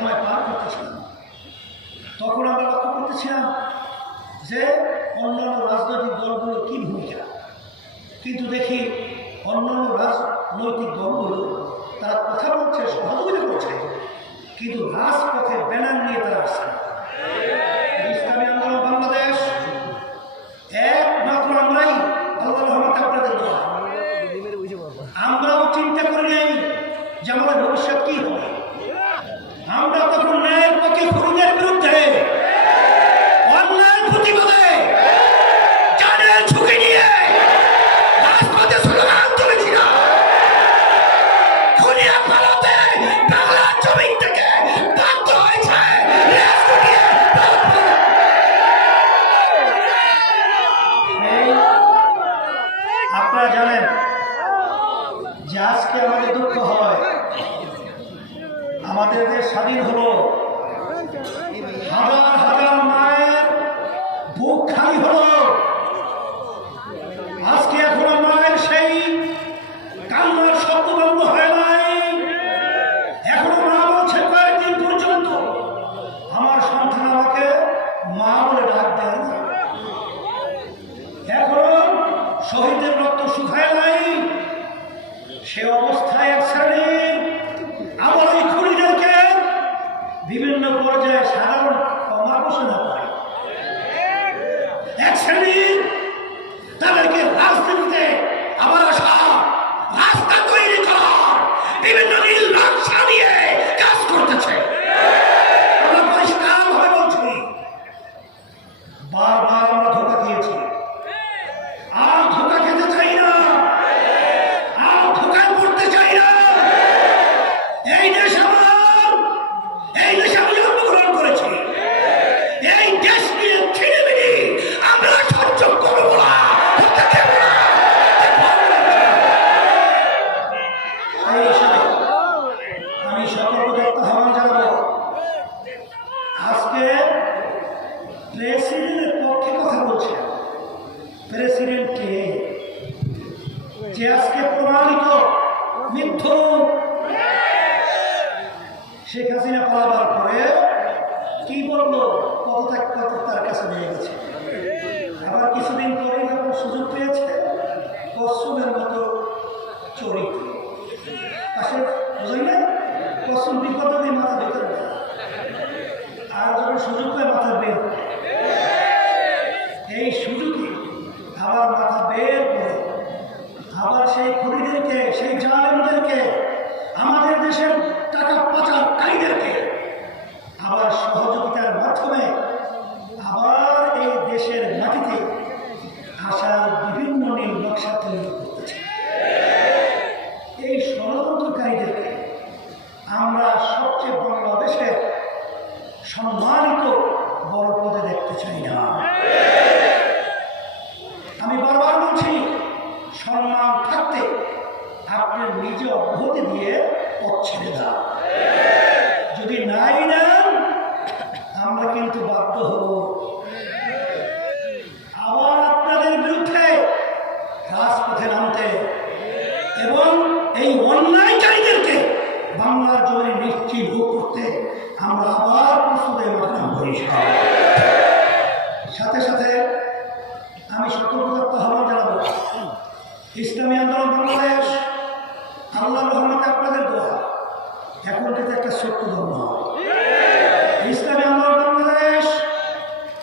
সময় পার করতেছিলাম, তখন আমরা লক্ষ্য করতেছিলাম যে অন্যান্য রাজনৈতিক দলগুলো কী ভূমিকা, কিন্তু দেখি অন্যান্য রাজনৈতিক দলগুলো তারা কথা বলছে, সহযোগিতা করছে, কিন্তু রাজপথে ব্যানার নিয়ে তারা আসছে। ইসলামী আন্দোলন বাংলাদেশ একমাত্র আমরাই, আল্লাহ রহমতে আপনাদের দোয়া, আমরাও চিন্তা করি নাই যে আমাদের ভবিষ্যৎ কি হবে। আমরা তখন ন্যায়ের পক্ষে, খুনের বিরুদ্ধে, অন্যায়ের প্রতিবাদে জানের ঝুঁকি নিয়ে রাজপথে স্লোগান তুলেছিলাম। খুনিয়া পালাতে বাংলার জমিন থেকে বাধ্য হয়েছে। আপনারা জানেন যে আজকে আমাদের দুঃখ হয়, আমাদের দেশ স্বাধীন হলো, হাজার হাজার মায়ের বুক খালি হলো। আজকে এখনো মায়ের সেই কান্নার শব্দ বন্ধ হয় নাই। এখনো মা বলছে কয়েকদিন পর্যন্ত আমার সন্তান আমাকে মা বলে ডাক দেয় না। এখনো শহীদের রক্ত শুকায় নাই। সে অবস্থায় এক শ্রেণীর আবার এই খুনিদেরকে বিভিন্ন পর্যায়ে সাধারণ ক্ষমা ঘোষণা করে, এক শ্রেণীর তাদেরকে রাজনীতিতে আবার আসা, রাস্তা তৈরি করা, বিভিন্ন নীল নকশা নিয়ে কাজ করতেছে। আমরা পরিষ্কার ভাবে বলছি, বারবার আমরা ধোঁকা দিয়েছি, আর ধোঁকা খেতে চাই না, আর ধোঁকায় পড়তে চাই না। এই দেশ আমার, এই দেশে আমি জন্মগ্রহণ করেছি, এই দেশ নিয়ে ছিনিমিনি আমরা সহ্য করবো না, হতে দেব না। সেই হিসাবে আমি সতর্ক আহ্বান জানাবো, আজকে প্রেসিডেন্টের পক্ষে কথা বলছে। প্রেসিডেন্ট কে? যে আজকে প্রমাণিত মিথ্যুক। শেখ হাসিনা পালাবার পরে কি বললো, কত তার কাছে নিয়ে গেছে। আবার কিছুদিন পরে যখন সুযোগ পেয়েছে, কসমের মতো চরিত্র পাশে, বুঝলি না, কসম বিপদ দিয়ে মাথা ভিতরে দেয়, আর যখন সুযোগ পেয়ে মাথা বের করে, এই সুযোগে আবার মাথা বের করে আবার সেই খুনিদেরকে, সেই জালেমদেরকে, আমাদের দেশের টাকা পাচারকারীদেরকে আবার সহযোগিতার মাধ্যমে আবার এই দেশের মাটিতে আসার বিভিন্ন নীল নকশা তৈরি করতেছে। এই ষড়যন্ত্রকারীদেরকে আমরা সবচেয়ে বাংলাদেশের সম্মানিত বড় পদে দেখতে চাই না। আমি বারবার বলছি, সম্মান থাকতে আপনি নিজে অব্যাহতি দিয়ে পথ ছেড়ে দাও। যদি নাই নেন, আমরা কিন্তু বাধ্য হব আবার আপনাদের বিরুদ্ধে রাজপথে নামতে এবং এই অন্যায়কারীদেরকে বাংলার জমিনে নিশ্চিত করতে আমরা আবার প্রস্তুত হয়ে সাথে সাথে আমি সতর্কতা আহ্বান জানাবো, ইসলামী আন্দোলন বাংলাদেশ, আল্লাহ রহমতে আপনাদের দোয়া, এখন কিন্তু একটা ছোট্ট ধর্ম হয়। ইসলামী আন্দোলন বাংলাদেশ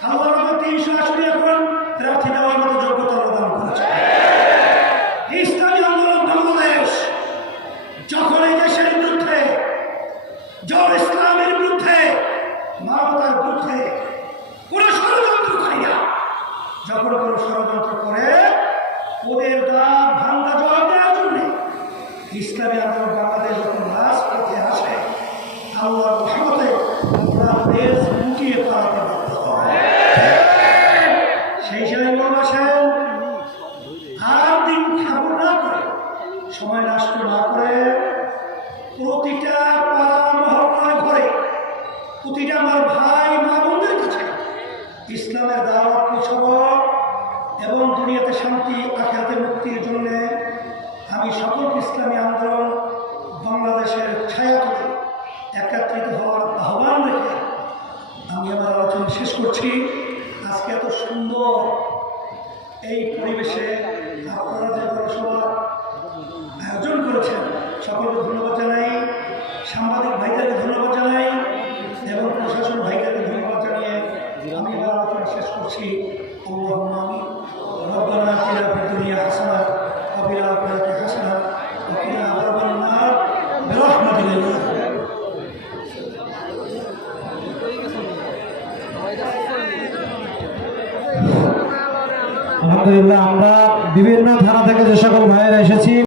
আল্লাহ রহমতে ৩০০ আসনে এখন প্রার্থী দেওয়ার মতো যোগ্যতা প্রদান করেছে। ইসলামী আন্দোলন বাংলাদেশ যখন এই দেশের বিরুদ্ধে, জল ইসলামের বিরুদ্ধে, মানবতার বিরুদ্ধে কোন ষড়যন্ত্রকারীরা যখন কোন ষড়যন্ত্র করে, ওদের দাঁত ভাঙ্গা জবাব দেওয়ার জন্য ইসলামী আন্দোলন বাংলাদেশ যখন রাজপথে আসে, আল্লাহর রহমতে ওরা দেশ লুটিয়ে পালাতে বাধ্য হয়। সেই সময় আসেন, আর দিন খাবো না করে, সময় নষ্ট না করে, প্রতিটা পাড়া মহল্লা ঘরে, প্রতিটা আমার ভাই মা বোনদের কাছে ইসলামের দাওয়াত পৌঁছাবো এবং দুনিয়াতে শান্তি, আখিরাতে মুক্তির জন্য আমি সকল ইসলামী আন্দোলন বাংলাদেশের ছায়াতলে একত্রিত হওয়ার আহ্বান সুন্দর এই পরিবেশে আপনারা যে পড়াশোনা আয়োজন করেছেন সকলকে ধন্যবাদ জানাই, সাংবাদিক ভাইদেরকে ধন্যবাদ জানাই এবং প্রশাসন ভাইদেরকে ধন্যবাদ জানিয়ে আমি এবার আলোচনা শেষ করছি। আল্লাহুম্মা আমিন। রব্বানা আতিনা ফিদ দুনিয়া হাসানাহ ওয়া ফিল আখিরাতি হাসানাহ ওয়া কিনা আযাবান নার বিরহমাতিকা। আলহামদুলিল্লাহ, আমরা বিভিন্ন ধারা থেকে যে সকল ভাইয়েরা এসেছি